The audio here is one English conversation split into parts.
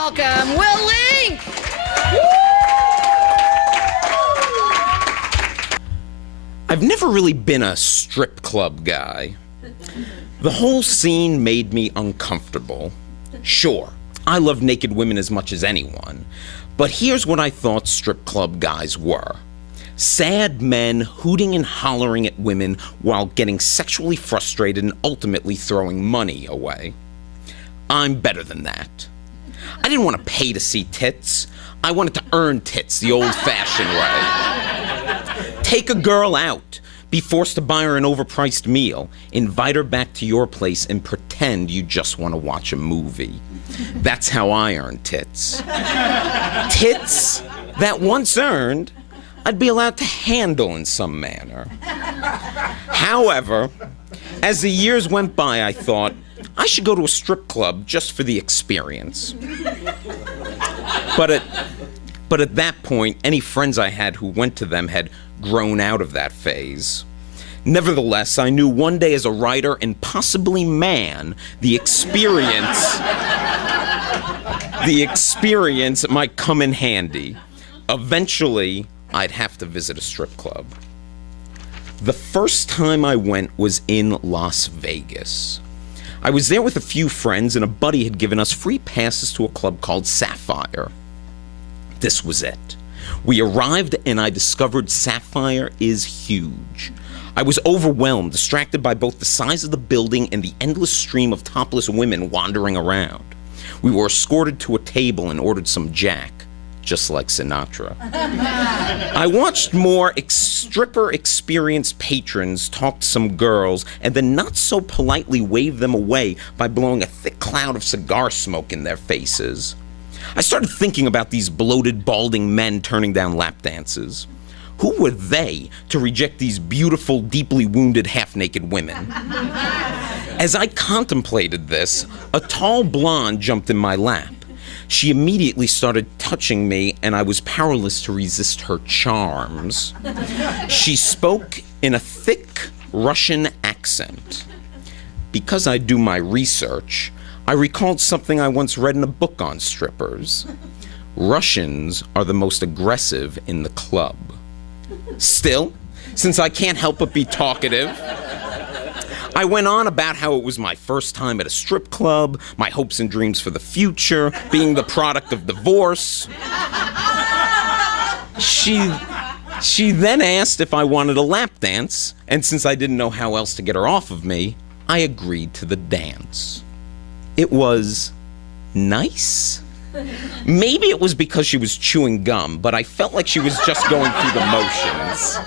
welcome Will Link! I've never really been a strip club guy. The whole scene made me uncomfortable. Sure, I love naked women as much as anyone, but here's what I thought strip club guys were. Sad men hooting and hollering at women while getting sexually frustrated and ultimately throwing money away. I'm better than that. I didn't want to pay to see tits. I wanted to earn tits the old-fashioned way. Take a girl out, be forced to buy her an overpriced meal, invite her back to your place and pretend you just want to watch a movie. That's how I earn tits. Tits that once earned, I'd be allowed to handle in some manner. However, as the years went by, I thought, I should go to a strip club just for the experience. But at that point, any friends I had who went to them had grown out of that phase. Nevertheless, I knew one day as a writer and possibly man, the experience might come in handy. Eventually, I'd have to visit a strip club. The first time I went was in Las Vegas. I was there with a few friends, and a buddy had given us free passes to a club called Sapphire. This was it. We arrived, and I discovered Sapphire is huge. I was overwhelmed, distracted by both the size of the building and the endless stream of topless women wandering around. We were escorted to a table and ordered some Jack, just like Sinatra. I watched more stripper-experienced patrons talk to some girls and then not so politely wave them away by blowing a thick cloud of cigar smoke in their faces. I started thinking about these bloated, balding men turning down lap dances. Who were they to reject these beautiful, deeply wounded, half-naked women? As I contemplated this, a tall blonde jumped in my lap. She immediately started touching me, and I was powerless to resist her charms. She spoke in a thick Russian accent. Because I do my research, I recalled something I once read in a book on strippers. Russians are the most aggressive in the club. Still, since I can't help but be talkative, I went on about how it was my first time at a strip club, my hopes and dreams for the future, being the product of divorce. She then asked if I wanted a lap dance, and since I didn't know how else to get her off of me, I agreed to the dance. It was nice. Maybe it was because she was chewing gum, but I felt like she was just going through the motions.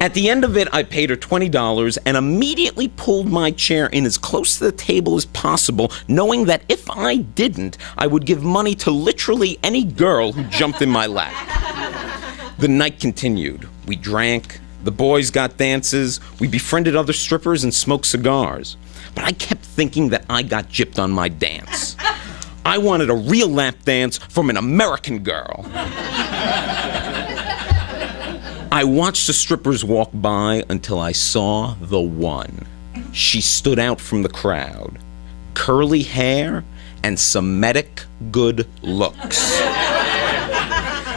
At the end of it, I paid her $20 and immediately pulled my chair in as close to the table as possible, knowing that if I didn't, I would give money to literally any girl who jumped in my lap. The night continued. We drank, the boys got dances, we befriended other strippers and smoked cigars. But I kept thinking that I got gypped on my dance. I wanted a real lap dance from an American girl. I watched the strippers walk by until I saw the one. She stood out from the crowd. Curly hair and Semitic good looks.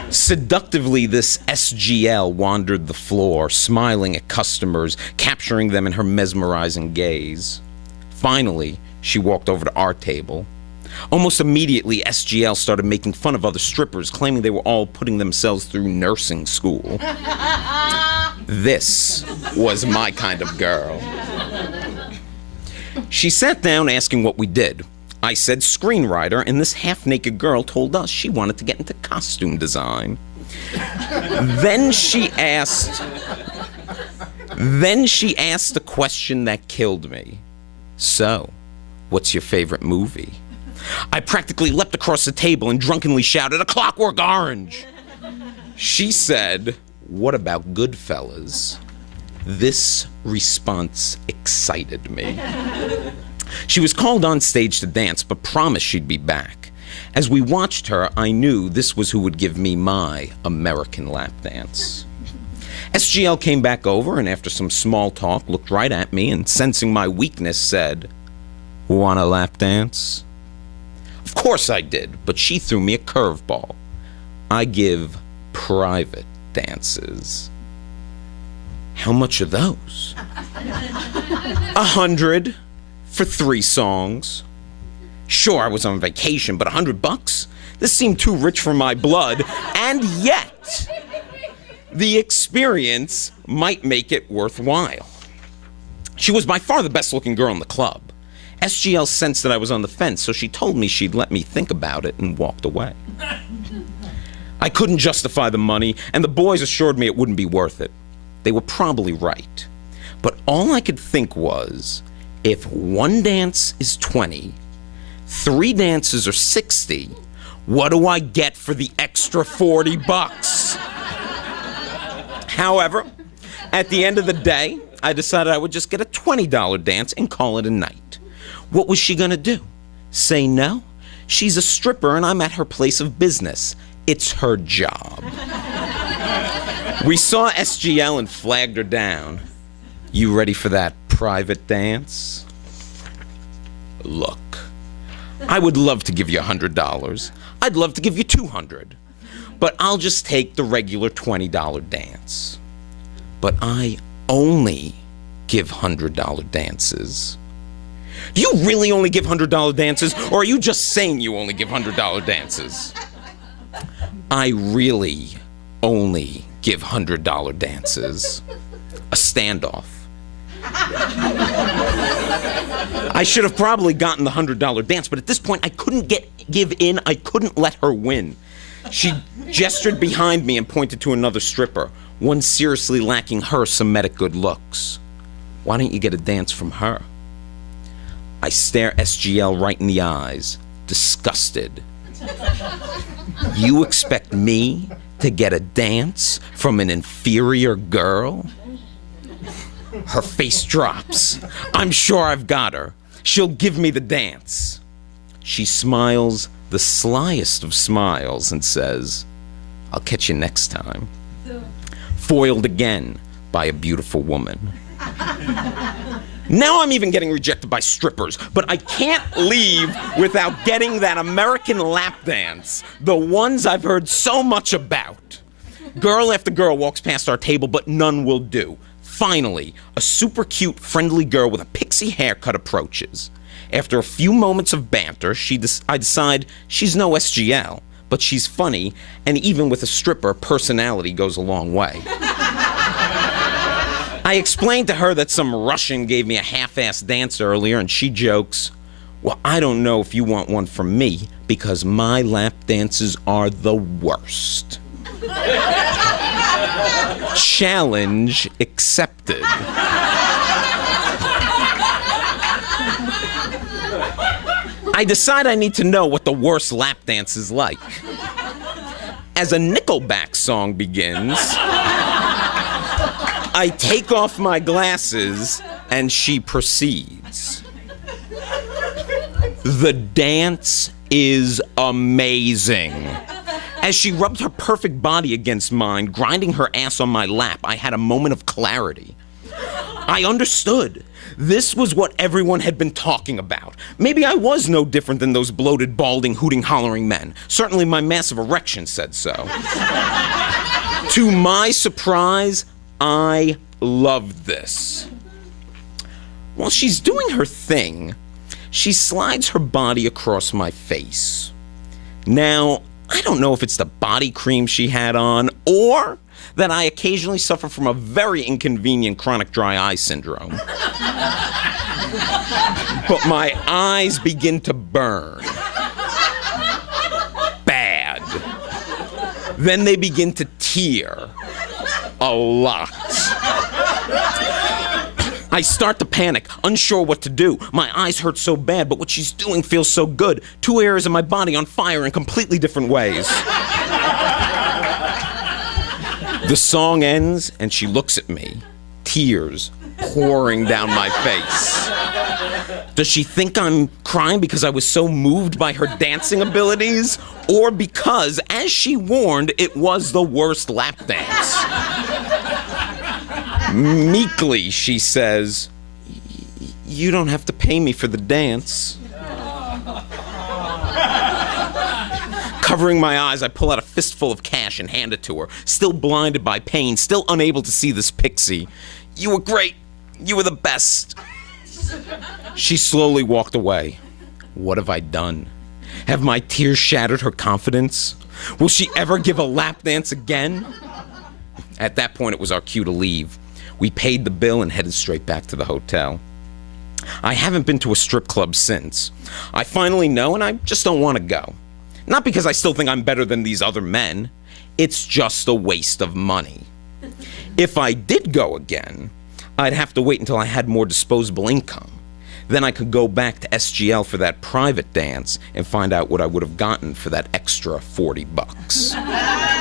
Seductively, this SGL wandered the floor, smiling at customers, capturing them in her mesmerizing gaze. Finally, she walked over to our table. Almost immediately, SGL started making fun of other strippers, claiming they were all putting themselves through nursing school. This was my kind of girl. She sat down asking what we did. I said screenwriter, and this half-naked girl told us she wanted to get into costume design. Then she asked the question that killed me. So, what's your favorite movie? I practically leapt across the table and drunkenly shouted, "A Clockwork Orange!" She said, "What about Goodfellas?" This response excited me. She was called on stage to dance, but promised she'd be back. As we watched her, I knew this was who would give me my American lap dance. SGL came back over and after some small talk looked right at me and sensing my weakness said, "Want a lap dance?" Of course I did, but she threw me a curveball. I give private dances. How much are those? 100 for 3 songs. Sure, I was on vacation, but $100? This seemed too rich for my blood, and yet the experience might make it worthwhile. She was by far the best-looking girl in the club. SGL sensed that I was on the fence, so she told me she'd let me think about it and walked away. I couldn't justify the money, and the boys assured me it wouldn't be worth it. They were probably right. But all I could think was, if 1 dance is 20, 3 dances are 60, what do I get for the extra $40? However, at the end of the day, I decided I would just get a $20 dance and call it a night. What was she gonna do? Say no? She's a stripper and I'm at her place of business. It's her job. We saw SGL and flagged her down. You ready for that private dance? Look, I would love to give you $100. I'd love to give you $200. But I'll just take the regular $20 dance. But I only give $100 dances. Do you really only give $100 dances, or are you just saying you only give $100 dances? I really only give $100 dances. A standoff. I should have probably gotten the $100 dance, but at this point I couldn't give in. I couldn't let her win. She gestured behind me and pointed to another stripper, one seriously lacking her Semitic good looks. Why don't you get a dance from her? I stare SGL right in the eyes, disgusted. You expect me to get a dance from an inferior girl? Her face drops. I'm sure I've got her. She'll give me the dance. She smiles the slyest of smiles and says, I'll catch you next time. Foiled again by a beautiful woman. Now I'm even getting rejected by strippers, but I can't leave without getting that American lap dance, the ones I've heard so much about. Girl after girl walks past our table, but none will do. Finally, a super cute, friendly girl with a pixie haircut approaches. After a few moments of banter, I decide she's no SGL, but she's funny, and even with a stripper, personality goes a long way. I explained to her that some Russian gave me a half-assed dance earlier, and she jokes, well, I don't know if you want one from me, because my lap dances are the worst. Challenge accepted. I decide I need to know what the worst lap dance is like. As a Nickelback song begins, I take off my glasses and she proceeds. The dance is amazing. As she rubbed her perfect body against mine, grinding her ass on my lap, I had a moment of clarity. I understood. This was what everyone had been talking about. Maybe I was no different than those bloated, balding, hooting, hollering men. Certainly my massive erection said so. To my surprise, I loved this. While she's doing her thing, she slides her body across my face. Now, I don't know if it's the body cream she had on or that I occasionally suffer from a very inconvenient chronic dry eye syndrome. But my eyes begin to burn. Bad. Then they begin to tear. A lot. I start to panic, unsure what to do. My eyes hurt so bad, but what she's doing feels so good. 2 areas of my body on fire in completely different ways. The song ends, and she looks at me, tears pouring down my face. Does she think I'm crying because I was so moved by her dancing abilities? Or because, as she warned, it was the worst lap dance? Meekly, she says, you don't have to pay me for the dance. Covering my eyes, I pull out a fistful of cash and hand it to her, still blinded by pain, still unable to see this pixie. You were great. You were the best. She slowly walked away. What have I done? Have my tears shattered her confidence? Will she ever give a lap dance again? At that point, it was our cue to leave. We paid the bill and headed straight back to the hotel. I haven't been to a strip club since. I finally know, and I just don't want to go. Not because I still think I'm better than these other men. It's just a waste of money. If I did go again, I'd have to wait until I had more disposable income. Then I could go back to SGL for that private dance and find out what I would have gotten for that extra $40.